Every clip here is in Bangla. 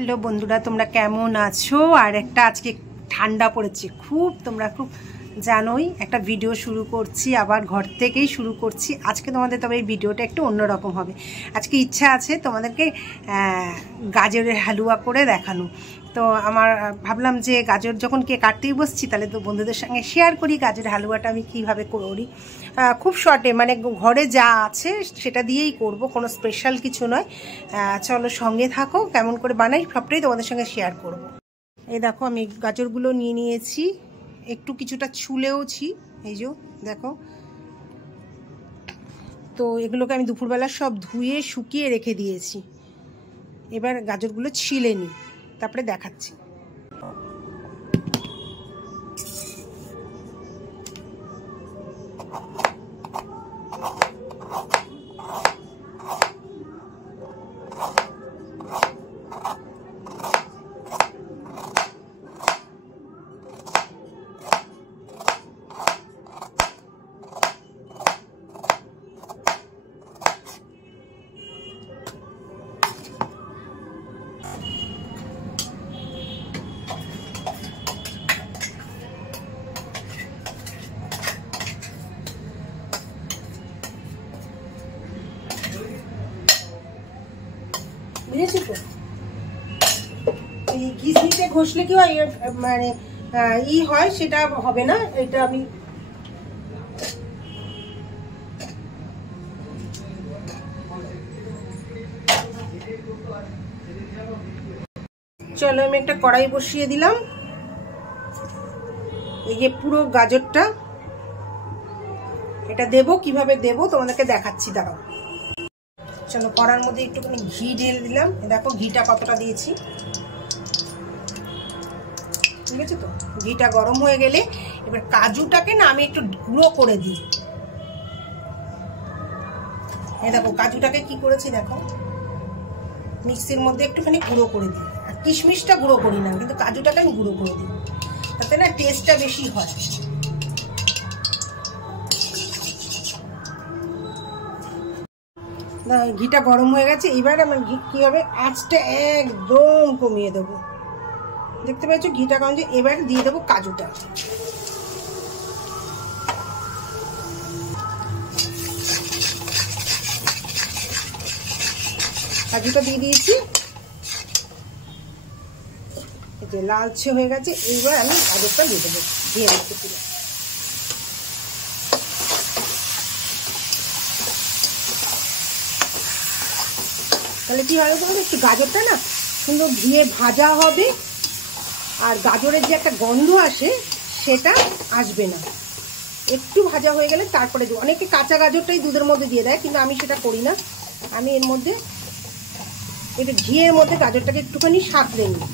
হ্যালো বন্ধুরা, তোমরা কেমন আছো? আর একটা আজকে ঠান্ডা পড়েছে খুব, তোমরা খুব জানোই। একটা ভিডিও শুরু করছি, আবার ঘর থেকেই শুরু করছি আজকে তোমাদের। তবে এই ভিডিওটা একটু অন্যরকম হবে। আজকে ইচ্ছা আছে তোমাদেরকে গাজরের হালুয়া করে দেখানো। তো আমার ভাবলাম যে গাজর যখন কে কাটতেই বসছি, তাহলে তো বন্ধুদের সঙ্গে শেয়ার করি গাজরের হালুয়াটা আমি কীভাবে করি। খুব শর্টে, মানে ঘরে যা আছে সেটা দিয়েই করব, কোনো স্পেশাল কিছু নয়। চলো সঙ্গে থাকো, কেমন করে বানাই সবটাই তোমাদের সঙ্গে শেয়ার করব। এই দেখো, আমি গাজরগুলো নিয়ে নিয়েছি, একটু কিছুটা ছুলেওছি, এই যে দেখো। তো এগুলোকে আমি দুপুরবেলা সব ধুয়ে শুকিয়ে রেখে দিয়েছি। এবার গাজরগুলো ছিলে নিই, তারপরে দেখাচ্ছি। বুঝেছি তো, এই ঘিসনিতে ঘষলে কি হয়, মানে হয় সেটা হবে না। এটা আমি চলো, আমি একটা কড়াই বসিয়ে দিলাম। এই যে পুরো গাজরটা এটা দেবো, কিভাবে দেবো তোমাদেরকে দেখাচ্ছি, দাঁড়াও। চলো, কড়ার মধ্যে একটুখানি ঘি ঢেলে দিলাম। দেখো ঘিটা কতটা দিয়েছি, ঠিক আছে তো। ঘিটা গরম হয়ে গেলে এবার কাজুটাকে না আমি একটু গুঁড়ো করে দিই। এই দেখো কাজুটাকে কি করেছি, দেখো মিক্সির মধ্যে একটুখানি গুঁড়ো করে দিই। আর কিশমিশটা গুঁড়ো করি না, কিন্তু কাজুটাকে আমি গুঁড়ো করে দিই, তাতে না টেস্টটা বেশি হয়। ঘিটা গরম হয়ে গেছে, এবার আমার ঘি কি হবে, আঁচটা একদম কমিয়ে দেবো। দেখতে পাচ্ছ ঘিটা কম যে, এবার দিয়ে দেবো কাজুটা। কাজুটা দিয়ে দিয়েছি, এই যে লালচে হয়ে গেছে। এইবার আমি গাজরটা দিয়ে দেবো, দিয়ে রাখতে পুরো। তাহলে কি হবে বলতো, একটু গাজরটা না সুন্দর ঘিয়ে ভাজা হবে, আর গাজরের যে একটা গন্ধ আসে সেটা আসবে না। একটু ভাজা হয়ে গেলে তারপরে দেবো। অনেকে কাঁচা গাজরটাই দুধের মধ্যে দিয়ে দেয়, কিন্তু আমি সেটা করি না। আমি এর মধ্যে একটু ঘিয়ের মধ্যে গাজরটাকে একটুখানি সাঁতলে নিই।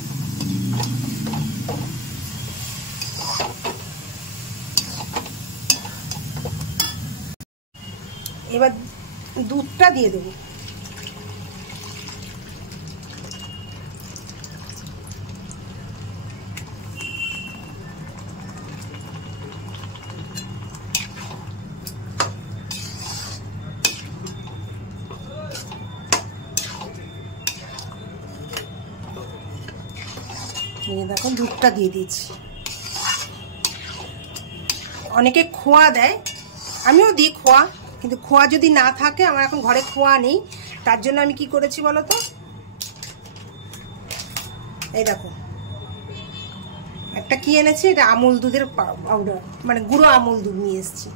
এবার দুধটা দিয়ে দেবো। দেখো দুধটা দিয়ে দিয়েছি। অনেকে খোয়া দেয়, আমিও দিই খোয়া, কিন্তু খোয়া যদি না থাকে, আমার এখন ঘরে খোয়া নেই, তার জন্য আমি কি করেছি বলো তো, এই দেখো একটা কি এনেছি, এটা আমুল দুধের পাউডার, মানে গুঁড়ো আমুল দুধ নিয়ে এসেছি।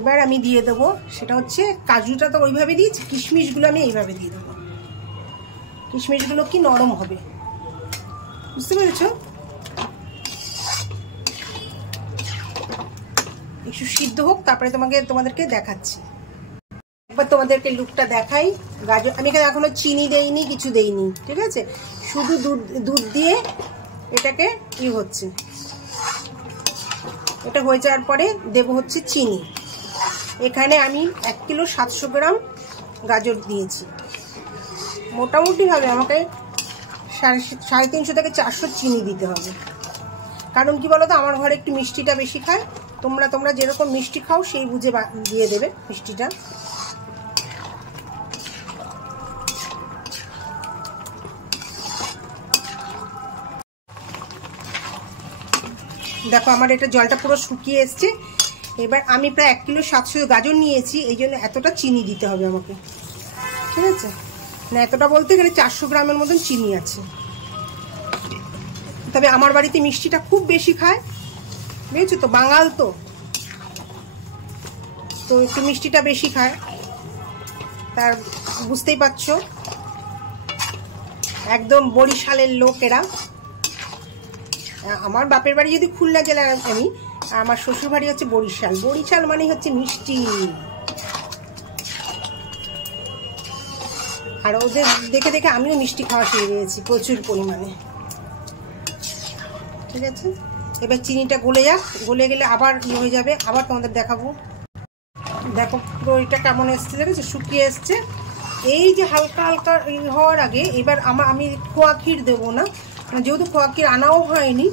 এবার আমি দিয়ে দেবো, সেটা হচ্ছে কাজুটা তো ওইভাবে দিয়েছি, কিশমিশগুলো আমি এইভাবে দিয়ে দেবো। কিশমিশগুলো কি নরম হবে, বুঝতে পেরেছ? একটু সিদ্ধ হোক, তারপরে তোমাদেরকে দেখাচ্ছি। একবার তোমাদেরকে লুকটা দেখাই। গাজর আমি এখানে এখনো চিনি দেইনি, কিছু দেইনি, ঠিক আছে। শুধু দুধ দিয়ে এটাকে হচ্ছে, এটা হয়ে যাওয়ার পরে দেবো হচ্ছে চিনি। এখানে আমি 1 কিলো 700 গ্রাম গাজর দিয়েছি। মোটামুটি ভাবে আমাকে 350 থেকে 400 চিনি দিতে হবে। কারণ কি বলো তো, আমার ঘরে একটু মিষ্টিটা বেশি খায়, তোমরা যেরকম মিষ্টি খাও সেই বুঝে দিয়ে দেবে মিষ্টিটা। দেখো আমার এটা জলটা পুরো শুকিয়ে এসছে। এবার আমি প্রায় 1 কিলো 700 গাজর নিয়েছি, এই জন্য এতটা চিনি দিতে হবে আমাকে, ঠিক আছে? না এতটা বলতে গেলে 400 গ্রামের মতন চিনি আছে। তবে আমার বাড়িতে মিষ্টিটা খুব বেশি খায়, বুঝেছো তো, বাঙাল তো একটু মিষ্টিটা বেশি খায়, তার বুঝতেই পারছো, একদম বরিশালের লোক এরা। আমার বাপের বাড়ি যদি খুলনা জেলার, আমি আমার শ্বশুর বাড়ি হচ্ছে বরিশাল। বরিশাল মানে হচ্ছে মিষ্টি। আর ওদের দেখে দেখে আমিও মিষ্টি খাওয়া শিখে গিয়েছি প্রচুর পরিমাণে, ঠিক আছে? এবার চিনিটা গলে যাক, গলে গেলে আবার হয়ে যাবে, আবার তোমাদের দেখাবো। দেখো পুরোটা কেমন এসছে, দেখেছো, শুকিয়ে এসছে। এই যে হালকা হালকা হওয়ার আগে এবার আমি খোয়া ক্ষীর দেবো না, যেহেতু খোয়া ক্ষীর আনাও হয়নি,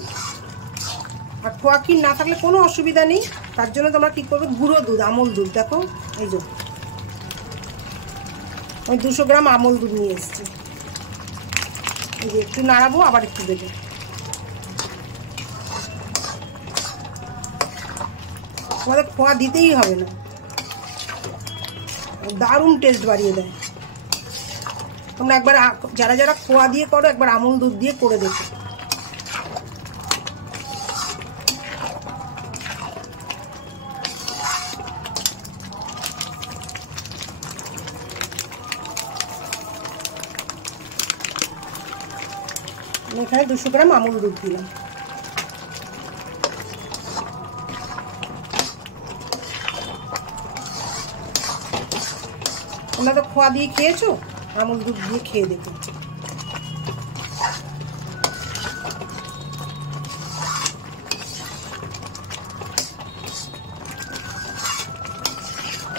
আর খোয়া ক্ষীর না থাকলে কোনো অসুবিধা নেই। তার জন্য তোমরা কী করবে, গুঁড়ো দুধ, আমল দুধ, দেখো এই যে আমি 200 গ্রাম আমল দুধ নিয়ে এসেছি। এই যে একটু নাড়াবো, আবার একটু দেবো। তোমাদের খোয়া দিতেই হবে না, দারুণ টেস্ট বাড়িয়ে দেয়। তোমরা একবার যারা খোয়া দিয়ে করো, একবার আমল দুধ দিয়ে করে দেখো। এখানে 200 গ্রাম আমল দুধ দিলাম। তোমরা তো খোয়া দিয়ে খেয়েছো, আমল দুধ দিয়ে খেয়ে দেখো।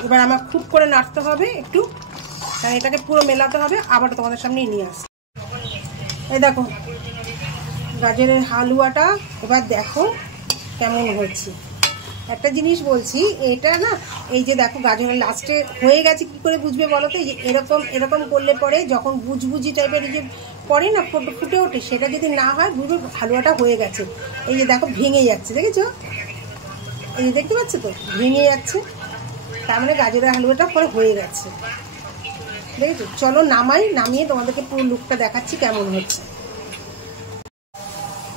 এবার আমার খুব করে নাড়তে হবে একটু, কারণ এটাকে পুরো মেলাতে হবে। আবার তোমাদের সামনে নিয়ে আসি। এই দেখো গাজরের হালুয়াটা, এবার দেখো কেমন হচ্ছে। একটা জিনিস বলছি, এটা না, এই যে দেখো গাজরের লাস্টে হয়ে গেছে, কি করে বুঝবে বলো তো? এই যে এরকম করলে পরে যখন বুঝবুঝি টাইপের যে পরে না, ফুটে ওঠে, সেটা যদি না হয় বুঝবে হালুয়াটা হয়ে গেছে। এই যে দেখো ভেঙে যাচ্ছে, দেখেছো? এই যে দেখতে পাচ্ছ তো, ভেঙে যাচ্ছে, তার মানে গাজরের হালুয়াটা পরে হয়ে গেছে, দেখেছো? চলো নামিয়ে তোমাদেরকে পুরো লুকটা দেখাচ্ছি কেমন হচ্ছে।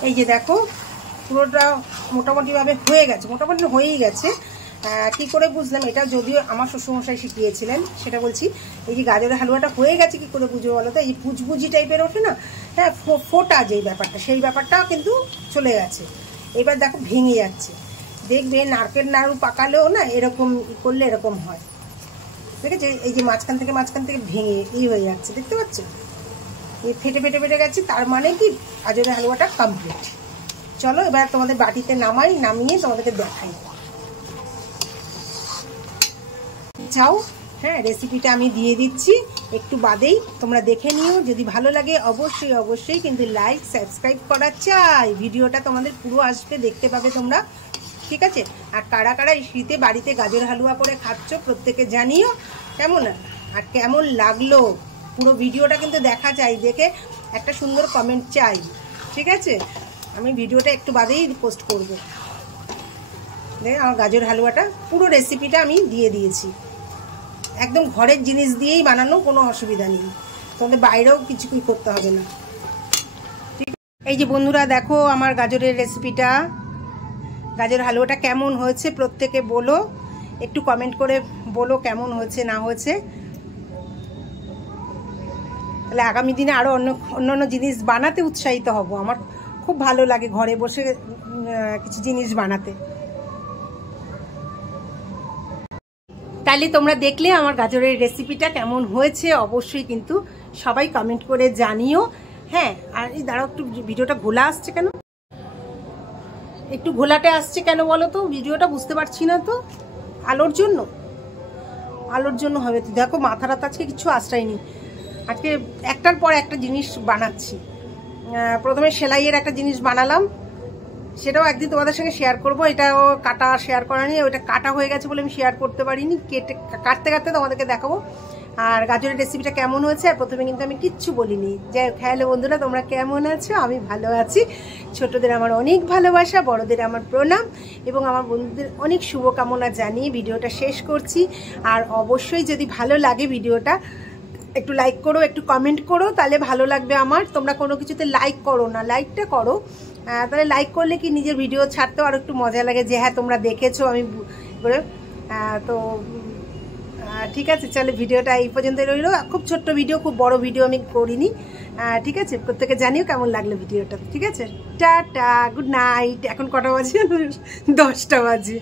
এই যে দেখো পুরোটা মোটামুটিভাবে হয়ে গেছে, মোটামুটি হয়েই গেছে। কী করে বুঝলাম এটা? যদিও আমার শ্বশুরমশাই শিখিয়েছিলেন, সেটা বলছি। এই যে গাজরের হালুয়াটা হয়ে গেছে কী করে বুঝবে বলো তো? এই পুচবুজি টাইপের ওঠে না, হ্যাঁ, ফোটা যেই ব্যাপারটা, সেই ব্যাপারটাও কিন্তু চলে গেছে। এবার দেখো ভেঙে যাচ্ছে, দেখবে নারকেল নাড়ু পাকালেও না এরকম করলে এরকম হয়, ঠিক আছে? এই যে মাঝখান থেকে ভেঙে হয়ে যাচ্ছে, দেখতে পাচ্ছ? এই ফেটে গেছে, তার মানে কি গাজরের হালুয়াটা কমপ্লিট। চলো এবার তোমাদের বাটিতে নামিয়ে তোমাদেরকে দেখাই। চাও, হ্যাঁ, রেসিপিটা আমি দিয়ে দিচ্ছি একটু বাদেই, তোমরা দেখে নিও। যদি ভালো লাগে অবশ্যই কিন্তু লাইক সাবস্ক্রাইব করা চাই। ভিডিওটা তোমাদের পুরো আসবে, দেখতে পাবে তোমরা, ঠিক আছে? আর কারা এই শীতে বাড়িতে গাজর হালুয়া করে খাচ্ছ প্রত্যেকে জানিও কেমন, আর কেমন লাগলো পুরো ভিডিওটা কিন্তু দেখা চাই, দেখে একটা সুন্দর কমেন্ট চাই, ঠিক আছে? আমি ভিডিওটা একটু বাদেই পোস্ট করব। দেখ আমার গাজর হালুয়াটা পুরো রেসিপিটা আমি দিয়ে দিয়েছি, একদম ঘরের জিনিস দিয়েই বানানো, কোনো অসুবিধা নেই, তোমাদের বাইরেও কিছুই করতে হবে না, ঠিক? এই যে বন্ধুরা দেখো আমার গাজরের রেসিপিটা, গাজর হালুয়াটা কেমন হয়েছে প্রত্যেকে বলো, একটু কমেন্ট করে বলো কেমন হয়েছে না হয়েছে। তাহলে আগামী দিনে আরও অন্য জিনিস বানাতে উৎসাহিত হব। আমার খুব ভালো লাগে ঘরে বসে কিছু জিনিস বানাতে। তাহলে তোমরা দেখলে আমার গাজরের রেসিপিটা কেমন হয়েছে, অবশ্যই কিন্তু সবাই কমেন্ট করে জানিও। হ্যাঁ, আর এই দাঁড়াও একটু, ভিডিওটা ঘোলা আসছে কেন? একটু ঘোলাটে আসছে কেন বলো তো? ভিডিওটা বুঝতে পারছি না তো। আলোর জন্য হবে তো। দেখো মাথাটা আজকে কিছু আশ্রয়নি, আজকে একটার পর একটা জিনিস বানাচ্ছি, প্রথমে সেলাইয়ের একটা জিনিস বানালাম, সেটাও একদিন তোমাদের সঙ্গে শেয়ার করবো। এটাও কাটা শেয়ার করা নিয়ে, ওইটা কাটা হয়ে গেছে বলে আমি শেয়ার করতে পারিনি, কাটতে কাটতে তোমাদেরকে দেখাবো। আর গাজরের রেসিপিটা কেমন হয়েছে, আর প্রথমে কিন্তু আমি কিচ্ছু বলিনি। যাই হোক, হ্যালো বন্ধুরা, তোমরা কেমন আছো? আমি ভালো আছি। ছোটদের আমার অনেক ভালোবাসা, বড়দের আমার প্রণাম এবং আমার বন্ধুদের অনেক শুভকামনা জানিয়ে ভিডিওটা শেষ করছি। আর অবশ্যই যদি ভালো লাগে ভিডিওটা একটু লাইক করো, একটু কমেন্ট করো, তাহলে ভালো লাগবে আমার। তোমরা কোনো কিছুতে লাইক করো না, লাইকটা করো, তাহলে লাইক করলে কি নিজের ভিডিও ছাড়তেও আরও একটু মজা লাগে যে হ্যাঁ তোমরা দেখেছো। আমি তো ঠিক আছে, চলো ভিডিওটা এই পর্যন্ত রইলো। খুব ছোট্ট ভিডিও, খুব বড় ভিডিও আমি করিনি। ঠিক আছে, প্রত্যেকে জানিও কেমন লাগলো ভিডিওটা। ঠিক আছে, টাটা, গুড নাইট। এখন কটা বাজে? 10টা বাজে।